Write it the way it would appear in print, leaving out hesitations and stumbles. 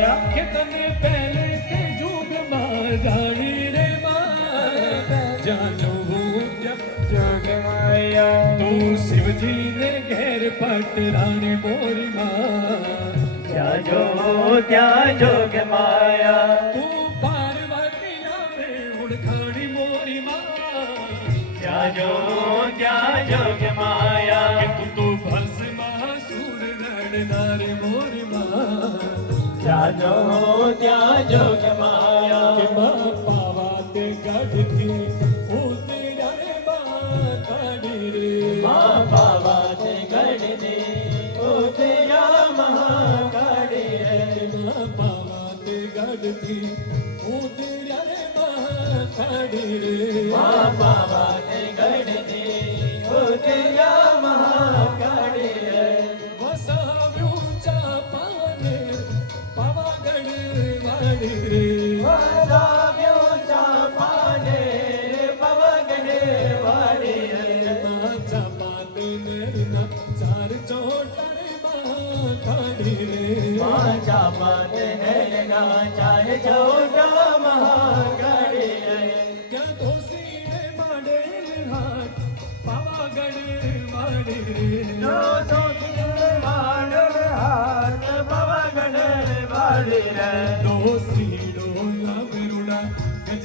કે તને પહેલે કે જુગ માં જાણી રે માં જાજો જોગ માયા તું શિવજી ને ઘેર પટરાણી મોરી માં જાજો ત્યાં જોગ માયા તું પાર્વતી નામે ઓળખાણી મોરી માં જાજો ત્યાં જોગ માયા કે તું તો ભસ્માસુર રડનાર મોરી માં જાજો ત્યાં જોગ માયા કે માં પાવા તે ગઢથી ઉતર્યા રે માં કાઢી રે મા બાબા તે ગઢને ઉતર્યા મહાકાળી રે માં પાવા તે ગઢથી ઉતર્યા રે માં કાઢી રે મા બાબા તે ગઢને ઉતર્યા મહાકાળી રે વસાવ્યું ચાપાને પાવાગઢ વાળી રે વસાવ્યો ચાપાને પવગઢ વાળી રે ચાપાને નેરના ચાર ચોટરે માં કાઢી રે મા ચાપાને હેરના ચાર ચોટ